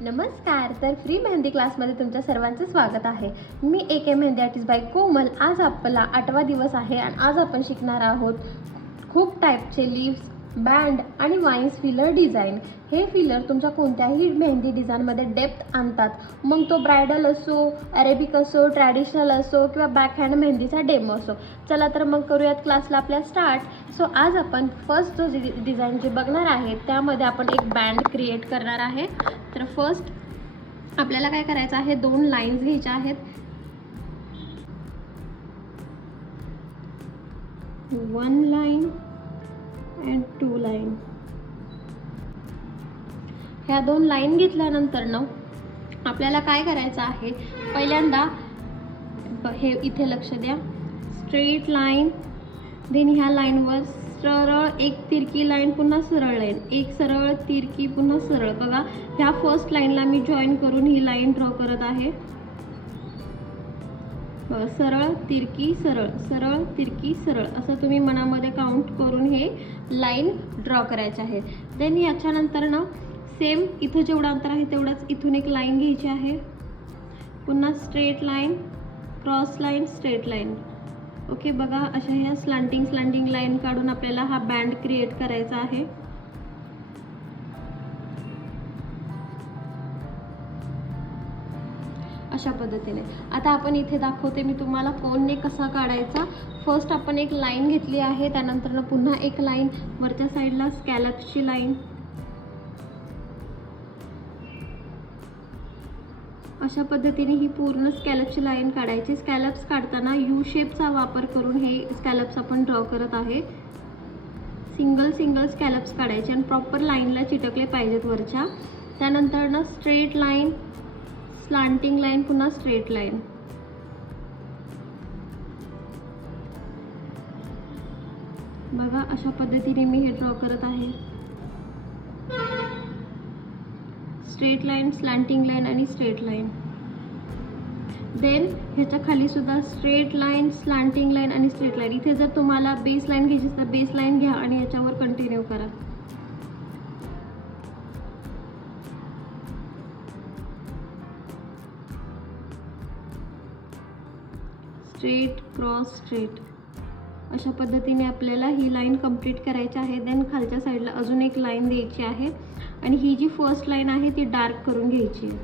नमस्कार तर फ्री मेहंदी क्लासमध्ये तुमच्या सर्वांचं स्वागत आहे. मी A K mehndi artist by Komal. आज आपला आठवा दिवस आहे आणि आज आपण शिकणार आहोत खूप टाईपचे लिव्स बँड आणि वाईन्स फिलर डिझाईन हे फिलर तुमच्या कोणत्याही मेहंदी डिझाईनमध्ये डेप्थ आणतात. मग तो ब्रायडल असो अरेबिक असो ट्रॅडिशनल असो किंवा बॅक हँड मेहंदीचा डेमो असो. चला तर मग करूयात क्लासला आपल्या स्टार्ट सो आज आपण फर्स्ट जो डिझाईन जे बघणार आहे त्यामध्ये आपण एक बँड क्रिएट करणार आहे. तर फर्स्ट आपल्याला काय करायचं आहे? दोन लाईन्स घ्यायच्या आहेत. One line and two line ह्या दोन लाईन घेतल्यानंतर ना आपल्याला काय करायचं आहे? पहिल्यांदा हे इथे लक्ष द्या. स्ट्रेट लाईन देन ह्या लाईनवर सरळ एक तिरकी लाईन पुन्हा सरळ लाईन एक सरळ तिरकी पुन्हा सरळ. बघा ह्या फर्स्ट लाईनला मी जॉईन करून ही लाईन ड्रॉ करत आहे. सरळ तिरकी सरळ सरळ तिरकी सरळ असं तुम्ही मनामध्ये काउंट करून हे लाईन ड्रॉ करायचे आहे देन याच्यानंतर ना सेम इथं जेवढं अंतर आहे तेवढंच इथून एक लाईन घ्यायची आहे. पुन्हा straight line cross line straight line okay बघा अशा ह्या स्लांटिंग स्लांटिंग लाईन काढून आपल्याला हा बँड क्रिएट करायचा आहे. अशा पद्धतीने. आता आपण इथे दाखवते मी तुम्हाला कोणने कसा काढायचा. फर्स्ट आपण एक लाईन घेतली आहे त्यानंतर पुन्हा एक लाईन वरच्या साईडला स्कॅलप्सची लाईन अशा पद्धतीने ही पूर्ण स्कॅलपची लाईन काढायची. स्कॅलप्स काढताना यू शेपचा वापर करून हे स्कॅलप्स आपण ड्रॉ करत आहे. सिंगल सिंगल स्कॅलप्स काढायचे आणि प्रॉपर लाईनला चिटकले पाहिजेत वरच्या. त्यानंतर ना स्ट्रेट लाईन स्लांटिंग लाईन पुन्हा स्ट्रेट लाईन बघा अशा पद्धतीने मी हे ड्रॉ करत आहे. स्ट्रेट लाईन स्लांटिंग लाईन आणि स्ट्रेट लाईन देन ह्याच्या खाली सुद्धा स्ट्रेट लाईन स्लांटिंग लाईन आणि स्ट्रेट लाईन इथे जर तुम्हाला बेस लाईन घ्यायची तर बेस लाईन घ्या आणि याच्यावर कंटिन्यू करा. स्ट्रेट क्रॉस स्ट्रेट अशा पद्धतीने आपल्याला ही लाईन कंप्लीट करायची आहे. देन खालच्या साईडला अजून एक लाईन द्यायची आहे. आणि ही जी फर्स्ट लाईन आहे ती डार्क करून घ्यायची आहे.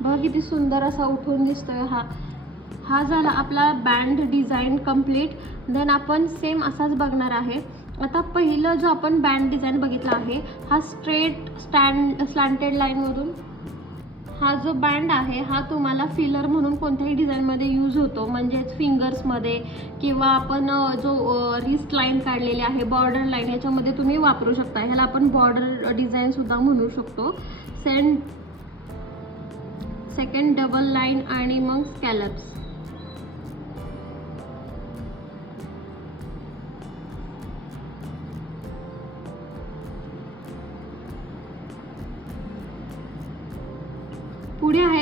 बघा किती सुंदर असा उठून दिसतोय हा. हा झाला आपला बँड डिझाईन कंप्लीट देन आपण सेम असाच बघणार आहे. आता पहिलं जो आपण बँड डिझाईन बघितला आहे हा स्ट्रेट स्टँड स्लँटेड लाईनमधून हा जो बँड आहे हा तुम्हाला फिलर म्हणून कोणत्याही डिझाईनमध्ये यूज होतो. म्हणजेच फिंगर्समध्ये किंवा आपण जो रिस्ट लाईन काढलेली आहे बॉर्डर लाईन याच्यामध्ये तुम्ही वापरू शकता. ह्याला आपण बॉर्डर डिझाईनसुद्धा म्हणू शकतो. सेंड सेकंड डबल लाईन आणि मग स्कॅलप्स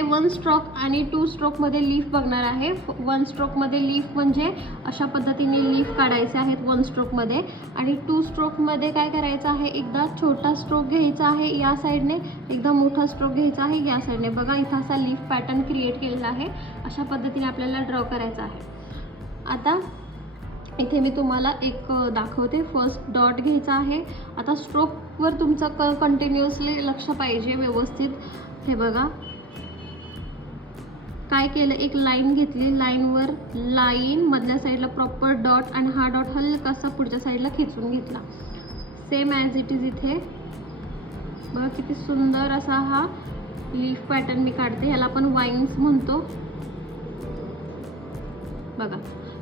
वन स्ट्रोक आणि टू स्ट्रोकमध्ये लीफ बघणार आहे. वन स्ट्रोकमध्ये लीफ म्हणजे अशा पद्धतीने लीफ काढायचे आहेत वन स्ट्रोकमध्ये आणि टू स्ट्रोकमध्ये काय करायचं आहे? एकदा छोटा स्ट्रोक घ्यायचा आहे या साईडने एकदा मोठा स्ट्रोक घ्यायचा आहे या साईडने बघा इथं असा लीफ पॅटर्न क्रिएट केलेला आहे. अशा पद्धतीने आपल्याला ड्रॉ करायचा आहे. आता इथे मी तुम्हाला एक दाखवते. फर्स्ट डॉट घ्यायचा आहे. आता स्ट्रोकवर तुमचं क कंटिन्युअसली लक्ष पाहिजे व्यवस्थित. हे बघा. काय केलं? एक लाईन घेतली. लाईनवर लाईन मधल्या साईडला प्रॉपर डॉट आणि हा डॉट हलकासा पुढच्या साईडला खेचून घेतला. सेम ॲज इट इज इथे. बघा किती सुंदर असा हा लीफ पॅटर्न मी काढते. ह्याला आपण वाईन्स म्हणतो. बघा.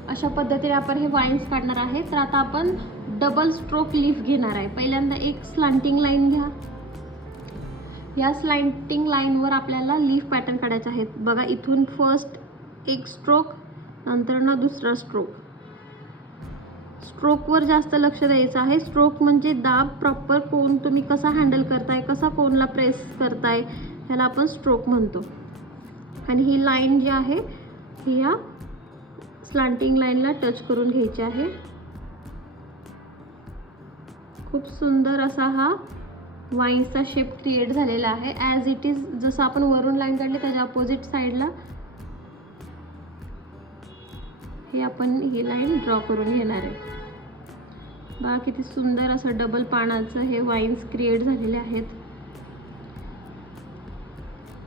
अशा पद्धतीने आपण हे वाईन्स काढणार आहे. तर आता आपण डबल स्ट्रोक लीफ घेणार आहे. पहिल्यांदा एक स्लांटिंग लाईन घ्या. या स्लाइटिंग लाईनवर आपल्याला लीफ पॅटर्न काढायचे आहेत. बघा इथून फर्स्ट एक स्ट्रोक नंतर ना दुसरा स्ट्रोक स्ट्रोकवर जास्त लक्ष द्यायचं आहे. स्ट्रोक म्हणजे दाब प्रॉपर कोण तुम्ही कसा हँडल करताय कसा कोणला प्रेस करताय ह्याला आपण स्ट्रोक म्हणतो. आणि ही लाईन जी आहे ही या स्लांटिंग लाईनला टच करून घ्यायची आहे. खूप सुंदर असा हा वाईन्सचा शेप क्रिएट झालेला आहे. ॲज इट इज जसं आपण वरून लाईन काढली त्याच्या अपोजिट साईडला हे आपण ही लाईन ड्रॉ करून घेणार आहे. बघा किती सुंदर असं डबल पानाचं हे वाईन्स क्रिएट झालेले आहेत.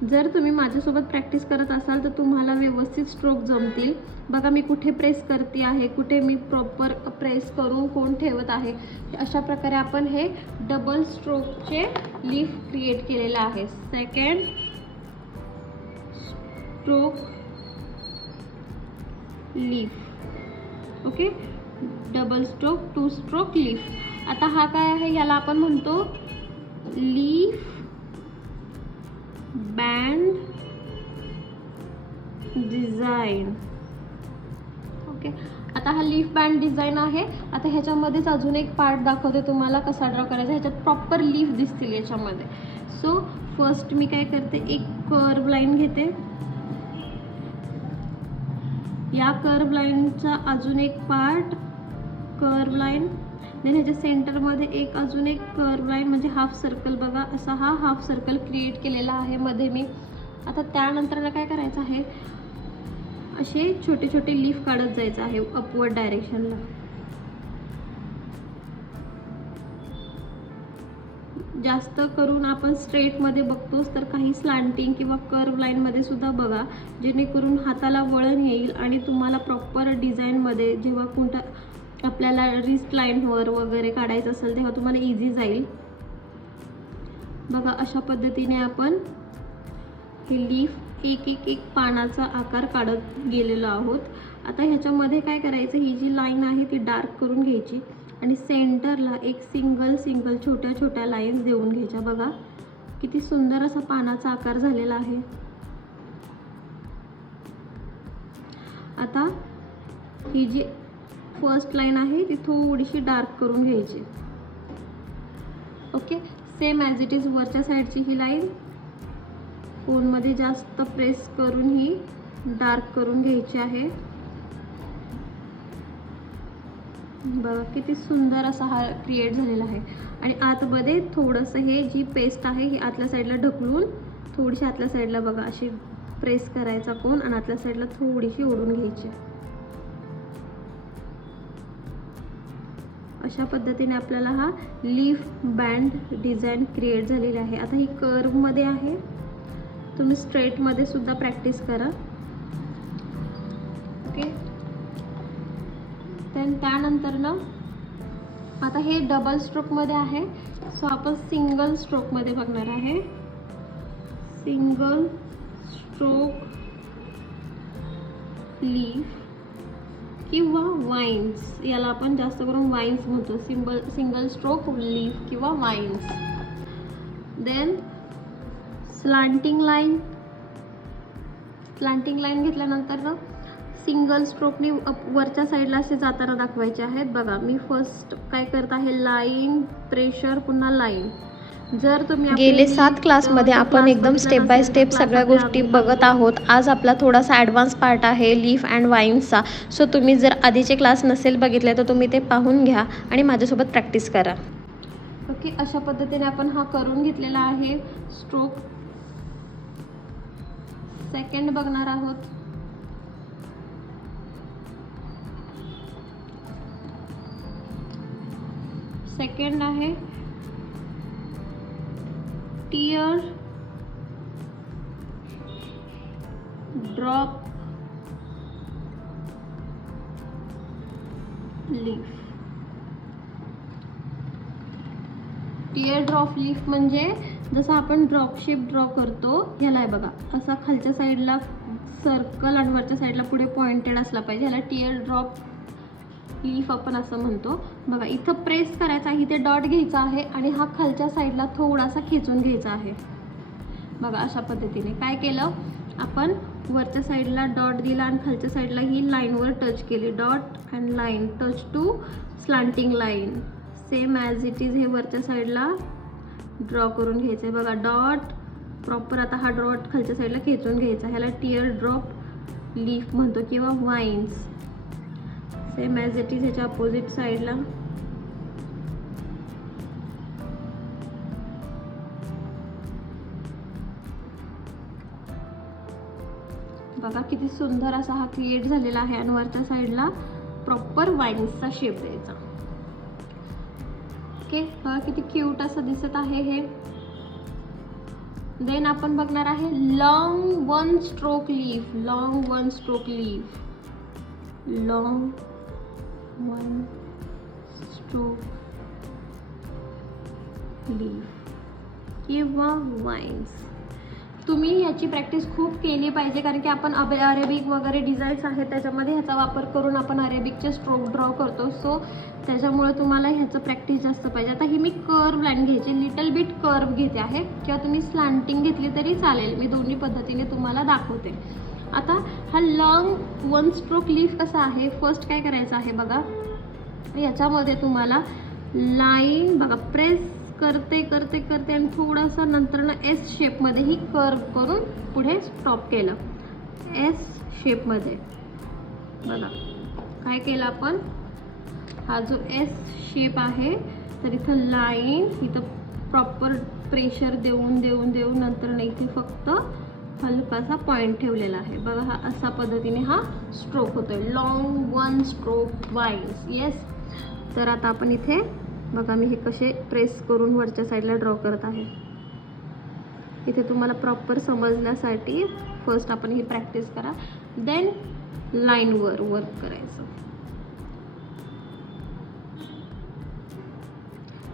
जर तुम्ही माझ्यासोबत प्रॅक्टिस करत असाल तर तुम्हाला व्यवस्थित स्ट्रोक जमतील. बघा मी कुठे प्रेस करते आहे कुठे मी प्रॉपर प्रेस करून कोण ठेवत आहे. अशा प्रकारे आपण हे डबल स्ट्रोकचे लीफ क्रिएट केलेलं आहे. Second stroke leaf okay double stroke two stroke leaf आता हा काय आहे? याला आपण म्हणतो लीफ बँड डिझाईन ओके आता हा लीफ बँड डिझाईन आहे. आता ह्याच्यामध्येच अजून एक पार्ट दाखवते तुम्हाला कसा ड्रॉ करायचा. ह्याच्यात प्रॉपर लीफ दिसतील याच्यामध्ये. सो फर्स्ट मी काय करते एक कर्व लाईन घेते. या कर्व लाईनचा अजून एक पार्ट कर्व लाईन देन ह्याच्या सेंटरमध्ये एक अजून एक कर्व लाईन म्हणजे हाफ सर्कल बघा असा हा हाफ सर्कल क्रिएट केलेला आहे मध्ये मी. आता त्यानंतर काय करायचं आहे? असे छोटे छोटे लीफ काढत जायचं आहे अपवर्ड डायरेक्शनला जास्त करून आपण स्ट्रेटमध्ये बघतोच तर काही स्लांटिंग किंवा कर्व लाईनमध्ये सुद्धा बघा जेणेकरून हाताला वळण येईल आणि तुम्हाला प्रॉपर डिझाईनमध्ये जेव्हा कोणता आपल्याला रिस्ट लाईनवर वगैरे काढायचं असेल तेव्हा तुम्हाला इझी जाईल. बघा अशा पद्धतीने आपण हे लीफ एक एक एक पानाचा आकार काढत गेलेलो आहोत. आता ह्याच्यामध्ये काय करायचं ही जी लाईन आहे ती डार्क करून घ्यायची आणि सेंटरला एक सिंगल सिंगल छोट्या छोट्या लाईन्स देऊन घ्यायच्या. बघा किती सुंदर असा पानाचा आकार झालेला आहे. आता ही जी फर्स्ट लाईन आहे ती थोडीशी डार्क करून घ्यायची. Okay same as it is वरच्या साईडची ही लाईन फोनमध्ये जास्त प्रेस करून ही डार्क करून घ्यायची आहे. बघा किती सुंदर असा हा क्रिएट झालेला आहे. आणि आतमध्ये थोडंसं हे जी पेस्ट आहे ही आतल्या साईडला ढकलून थोडीशी आतल्या साईडला बघा अशी प्रेस करायचा कोण आणि आतल्या साईडला थोडीशी ओढून घ्यायची. अशा पद्धतीने आपल्याला हा लीफ बँड डिझाईन क्रिएट झालेली आहे. आता ही कर्वमध्ये आहे. तुम्ही स्ट्रेटमध्ये सुद्धा प्रॅक्टिस करा. ओके देन त्यानंतर ना आता हे डबल स्ट्रोकमध्ये आहे. सो आपण सिंगल स्ट्रोकमध्ये बघणार आहे. सिंगल स्ट्रोक लीफ किंवा वाईन्स याला आपण जास्त करून वाईन्स म्हणतो. सिंबल सिंगल स्ट्रोक लीफ किंवा vines then slanting line slanting line घेतल्यानंतर ना सिंगल स्ट्रोकने वरच्या साईडला असे जाताना दाखवायचे आहेत. बघा मी फर्स्ट काय करत आहे? लाईन प्रेशर पुन्हा लाईन जर तुम्ही गेले सात क्लासमध्ये आपण एकदम स्टेप बाय स्टेप सगळ्या गोष्टी बघत आहोत. आज आपला थोडासा ॲडव्हान्स पार्ट आहे लीफ अँड वाईन्सचा सो तुम्ही जर आधीचे क्लास नसेल बघितले तर तुम्ही ते पाहून घ्या आणि माझ्यासोबत प्रॅक्टिस करा. ओके अशा पद्धतीने आपण हा करून घेतलेला आहे. स्ट्रोक सेकंड बघणार आहोत. सेकंड आहे. Here. Drop leaf. Tear drop leaf म्हणजे जसं आपण ड्रॉप शेप ड्रॉ करतो ह्याला आहे बघा. असा खालच्या साईडला सर्कल आणि वरच्या साईडला पुढे पॉइंटेड असला पाहिजे. ह्याला टिअर ड्रॉप लीफ आपण असं म्हणतो. बघा इथं प्रेस करायचा इथे डॉट घ्यायचा आहे आणि हा खालच्या साईडला थोडासा खेचून घ्यायचा आहे. बघा अशा पद्धतीने. काय केलं? आपण वरच्या साईडला डॉट दिला आणि खालच्या साईडला ही लाईनवर टच केली. Dot and line touch two slanting line same as it is हे वरच्या साईडला ड्रॉ करून घ्यायचं आहे. बघा डॉट प्रॉपर आता हा डॉट खालच्या साईडला खेचून घ्यायचा ह्याला टिअर ड्रॉप लीफ म्हणतो किंवा vines same as it is ह्याच्या अपोजिट साईडला बघा किती सुंदर असा हा क्रिएट झालेला आहे आणि वरच्या साईडला प्रॉपर वाईन्सचा शेप द्यायचा. ओके बघा किती क्यूट असं दिसत आहे हे. देन आपण बघणार आहे long one stroke leaf long one stroke leaf long one stroke leaf किंवा वाईन्स तुम्ही ह्याची प्रॅक्टिस खूप केली पाहिजे कारण की आपण अबे अरेबिक वगैरे डिझाईन्स आहेत त्याच्यामध्ये ह्याचा वापर करून आपण अरेबिकचे स्ट्रोक ड्रॉ करतो. सो त्याच्यामुळे तुम्हाला ह्याचं प्रॅक्टिस जास्त पाहिजे. आता ही मी कर्व लाईन घ्यायची लिटल बिट कर्व घेते आहे. किंवा तुम्ही स्लांटिंग घेतली तरी चालेल. मी दोन्ही पद्धतीने तुम्हाला दाखवते. आता हा लॉंग वन स्ट्रोक लीफ कसा आहे? फर्स्ट काय करायचं आहे बघा? याच्यामध्ये तुम्हाला लाईन बघा प्रेस करते करते करते आणि थोडंसं नंतर ना एस शेपमध्ये ही कर्व करून पुढे स्टॉप केलं. एस शेपमध्ये बघा काय केलं आपण? हा जो एस शेप आहे तर इथं लाईन इथं प्रॉपर प्रेशर देऊन देऊन देऊन नंतर ना इथे फक्त हलकासा पॉईंट ठेवलेला आहे. बघा हा असा पद्धतीने हा स्ट्रोक होतोय. Long one stroke wise yes तर आता आपण इथे बघा मी हे कसे प्रेस करून वरच्या साईडला ड्रॉ करत आहे. इथे तुम्हाला प्रॉपर समजण्यासाठी फर्स्ट आपण ही प्रॅक्टिस करा. देन लाईनवर वर्क करायचं.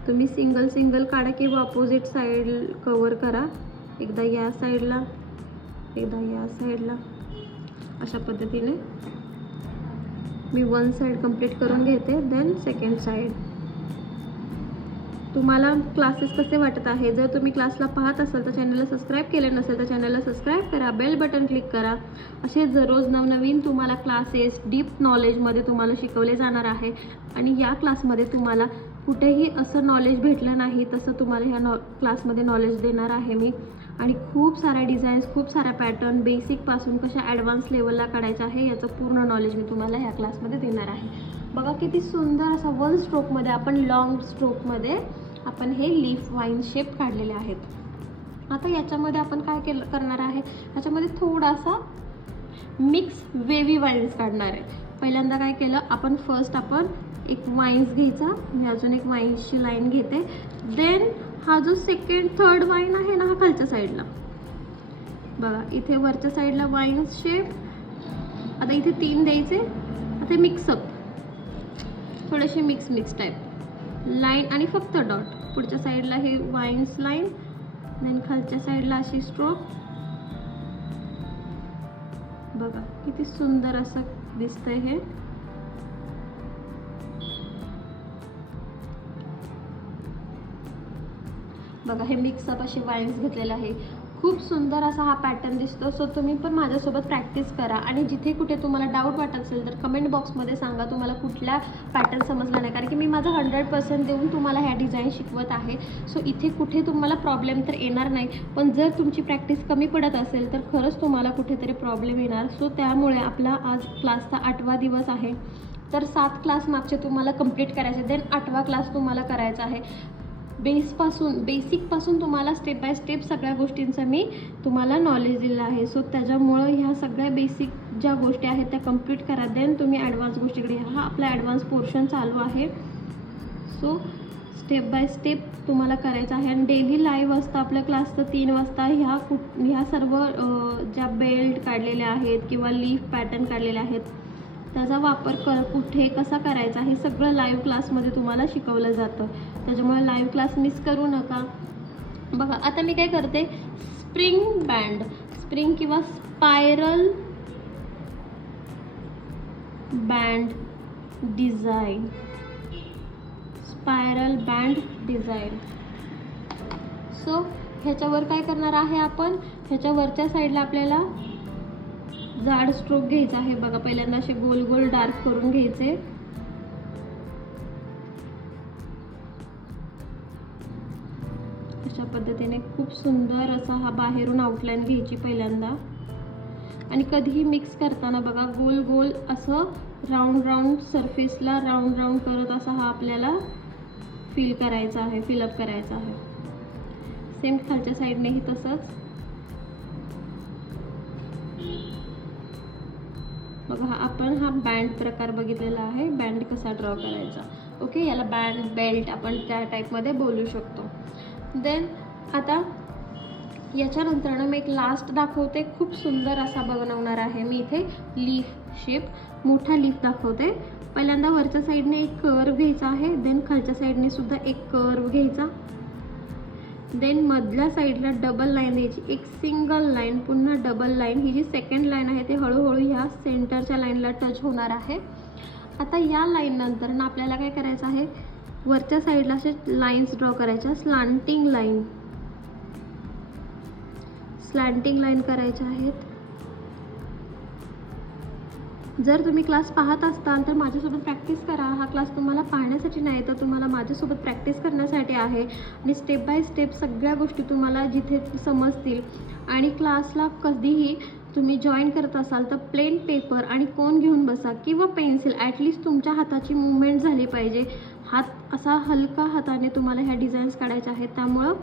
तुम्ही सिंगल सिंगल काढा किंवा अपोजिट साईड कवर करा. एकदा या साईडला एकदा या साईडला अशा पद्धतीने मी वन साईड कंप्लीट करून घेते देन सेकंड साईड तुम्हाला क्लासेस कसे वाटत आहे? जर तुम्ही क्लासला पाहत असाल तर चॅनलला सबस्क्राईब केले नसेल तर चॅनलला सबस्क्राईब करा बेल बटन क्लिक करा. असे दररोज नवनवीन तुम्हाला क्लासेस डीप नॉलेजमध्ये तुम्हाला शिकवले जाणार आहे. आणि या क्लासमध्ये तुम्हाला कुठेही असं नॉलेज भेटलं नाही तसं तुम्हाला ह्या नॉ क्लासमध्ये नॉलेज देणार आहे मी. आणि खूप साऱ्या डिझाईन्स खूप साऱ्या पॅटर्न बेसिकपासून कशा ॲडव्हान्स लेवलला काढायचं आहे याचं पूर्ण नॉलेज मी तुम्हाला ह्या क्लासमध्ये देणार आहे. बघा किती सुंदर असा वन स्ट्रोकमध्ये आपण लॉंग स्ट्रोकमध्ये आपण हे लीफ वाईन शेप काढलेले आहेत. आता याच्यामध्ये आपण काय केलं करणार आहे? याच्यामध्ये थोडासा मिक्स वेवी वाईन्स काढणार आहे. पहिल्यांदा काय केलं आपण फर्स्ट आपण एक वाईन्स घ्यायचा. मी अजून एक वाईन्सची लाईन घेते. देन हा जो सेकंड थर्ड वाईन आहे ना हा खालच्या साईडला बघा इथे वरच्या साईडला वाईन्स शेप आता इथे तीन द्यायचे. आता मिक्सअप थोडेसे मिक्स मिक्स टाईप लाईन आणि फक्त डॉट पुढच्या साईडला हे वाईन्स लाईन देन खालच्या साईडला अशी स्ट्रोक बघा किती सुंदर असं दिसतंय हे. बघा हे मिक्सअप असे वाईन्स घेतलेले आहे. खूप सुंदर असा हा पॅटर्न दिसतो. सो तुम्ही पण माझ्यासोबत प्रॅक्टिस करा. आणि जिथे कुठे तुम्हाला डाऊट वाटत असेल तर कमेंट बॉक्समध्ये सांगा तुम्हाला कुठला पॅटर्न समजला नाही. कारण की मी माझं हंड्रेड पर्सेंट देऊन तुम्हाला ह्या डिझाईन शिकवत आहे. सो इथे कुठे तुम्हाला प्रॉब्लेम तर येणार नाही. पण जर तुमची प्रॅक्टिस कमी पडत असेल तर खरंच तुम्हाला कुठेतरी प्रॉब्लेम येणार. सो त्यामुळे आपला आज क्लासचा आठवा दिवस आहे. तर सात क्लास मागचे तुम्हाला कंप्लीट करायचे. देन आठवा क्लास तुम्हाला करायचा आहे. बेसपासून बेसिकपासून तुम्हाला स्टेप बाय स्टेप सगळ्या गोष्टींचं मी तुम्हाला नॉलेज दिलं आहे. सो त्याच्यामुळं ह्या सगळ्या बेसिक ज्या गोष्टी आहेत त्या कंप्लीट करा. देन तुम्ही ॲडव्हान्स गोष्टीकडे हा आपला ॲडव्हान्स पोर्शन चालू आहे. सो स्टेप बाय स्टेप तुम्हाला करायचं आहे. आणि डेली लाईव्ह असतं आपल्या क्लासचं तीन वाजता ह्या कुठ ह्या सर्व ज्या बेल्ट काढलेल्या आहेत किंवा लीफ पॅटर्न काढलेले आहेत त्याचा वापर क कुठे कसा करायचा हे सगळं लाईव्ह क्लासमध्ये तुम्हाला शिकवलं जातं. त्याच्यामुळे लाईव्ह क्लास मिस करू नका. बघा आता मी काय करते? स्प्रिंग बँड स्प्रिंग किंवा spiral band design spiral band design so ह्याच्यावर काय करणार आहे आपण? ह्याच्या वरच्या साईडला आपल्याला जाड स्ट्रोक घ्यायचा आहे. बघा पहिल्यांदा असे गोल गोल डार्क करून घ्यायचे. अशा पद्धतीने खूप सुंदर असा हा बाहेरून आउटलाईन घ्यायची पहिल्यांदा. आणि कधीही मिक्स करताना बघा गोल गोल असं राऊंड राऊंड सरफेसला राऊंड राऊंड करत असा हा आपल्याला फील करायचा आहे फिलअप करायचा आहे. सेम खालच्या साईडनेही तसंच. बघा आपण हा बँड प्रकार बघितलेला आहे. बँड कसा ड्रॉ करायचा? ओके याला बँड बेल्ट आपण त्या टाईपमध्ये बोलू शकतो. देन आता याच्यानंतर मी एक लास्ट दाखवते. खूप सुंदर असा बनवणार आहे मी इथे लीफ शेप मोठा लीफ दाखवते. पहिल्यांदा वरच्या साईडने एक कर्व घ्यायचा आहे. देन खालच्या साईडने सुद्धा एक कर्व घ्यायचा. देन मधल्या साईडला डबल लाईन द्यायची एक सिंगल लाईन पुन्हा डबल लाईन ही जी सेकंड लाईन आहे ते हळूहळू ह्या सेंटरच्या लाईनला टच होणार आहे. आता या लाईननंतर ना आपल्याला काय करायचं आहे? वरच्या साईडला असे लाईन्स ड्रॉ करायच्या स्लांटिंग लाईन स्लॅन्टिंग लाईन करायच्या आहेत. जर तुम्ही क्लास पाहत असताल तर माझ्यासोबत प्रॅक्टिस करा. हा क्लास तुम्हाला पाहण्यासाठी नाही तर तुम्हाला माझ्यासोबत प्रॅक्टिस करण्यासाठी आहे. आणि स्टेप बाय स्टेप सगळ्या गोष्टी तुम्हाला जिथे समजतील. आणि क्लासला कधीही तुम्ही जॉईन करत असाल तर प्लेन पेपर आणि कोण घेऊन बसा किंवा पेन्सिल ॲटलिस्ट तुमच्या हाताची मुवमेंट झाली पाहिजे. हात असा हलका हाताने तुम्हाला ह्या डिझाईन्स काढायच्या आहेत. त्यामुळं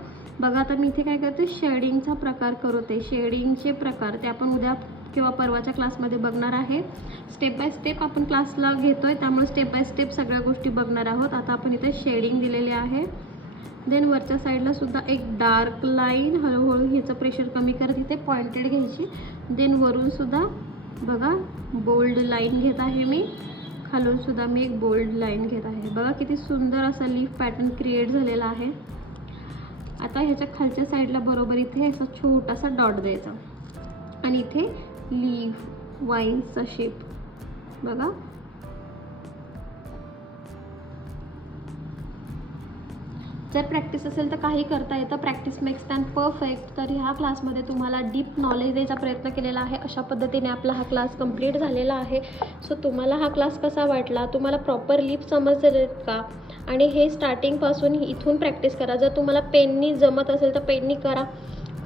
बघा आता मी इथे काय करते? शेडिंगचा प्रकार करते शेडिंगचे प्रकार. ते आपण उद्या किंवा परवाच्या क्लासमध्ये बघणार आहे. स्टेप बाय स्टेप आपण क्लासला घेतो आहे त्यामुळे स्टेप बाय स्टेप सगळ्या गोष्टी बघणार आहोत. आता आपण इथे शेडिंग दिलेले आहे. देन वरच्या साईडला सुद्धा एक डार्क लाईन हळूहळू ह्याचं प्रेशर कमी करत इथे पॉइंटेड घ्यायची. देन वरून सुद्धा बघा बोल्ड लाईन घेत आहे मी. खालून सुद्धा मी एक बोल्ड लाईन घेत आहे. बघा किती सुंदर असा लीफ पॅटर्न क्रिएट झालेला आहे. आता ह्याच्या खालच्या साईडला बरोबर इथे असा छोटासा डॉट द्यायचा. आणि इथे लीफ वाईनचा शेप बघा. जर प्रॅक्टिस असेल तर काही करता येतं. प्रॅक्टिस मेक्स दॅन परफेक्ट तर ह्या क्लासमध्ये तुम्हाला डीप नॉलेज द्यायचा प्रयत्न केलेला आहे. अशा पद्धतीने आपला हा क्लास कंप्लीट झालेला आहे. सो तुम्हाला हा क्लास कसा वाटला? तुम्हाला प्रॉपर लिप समजले का? आणि हे स्टार्टिंगपासून इथून प्रॅक्टिस करा. जर तुम्हाला पेननी जमत असेल तर पेननी करा.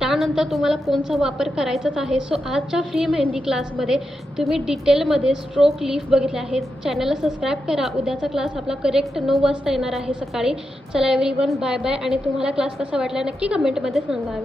त्यानंतर तुम्हाला कोणचा वापर करायचाच आहे? सो आजच्या फ्री मेहंदी क्लासमध्ये तुम्ही डिटेलमध्ये स्ट्रोक लीफ बघितले आहेत. चॅनलला सबस्क्राईब करा. उद्याचा क्लास आपला करेक्ट नऊ वाजता येणार आहे सकाळी. चला एव्हरी वन बाय बाय आणि तुम्हाला क्लास कसा वाटला नक्की कमेंटमध्ये सांगा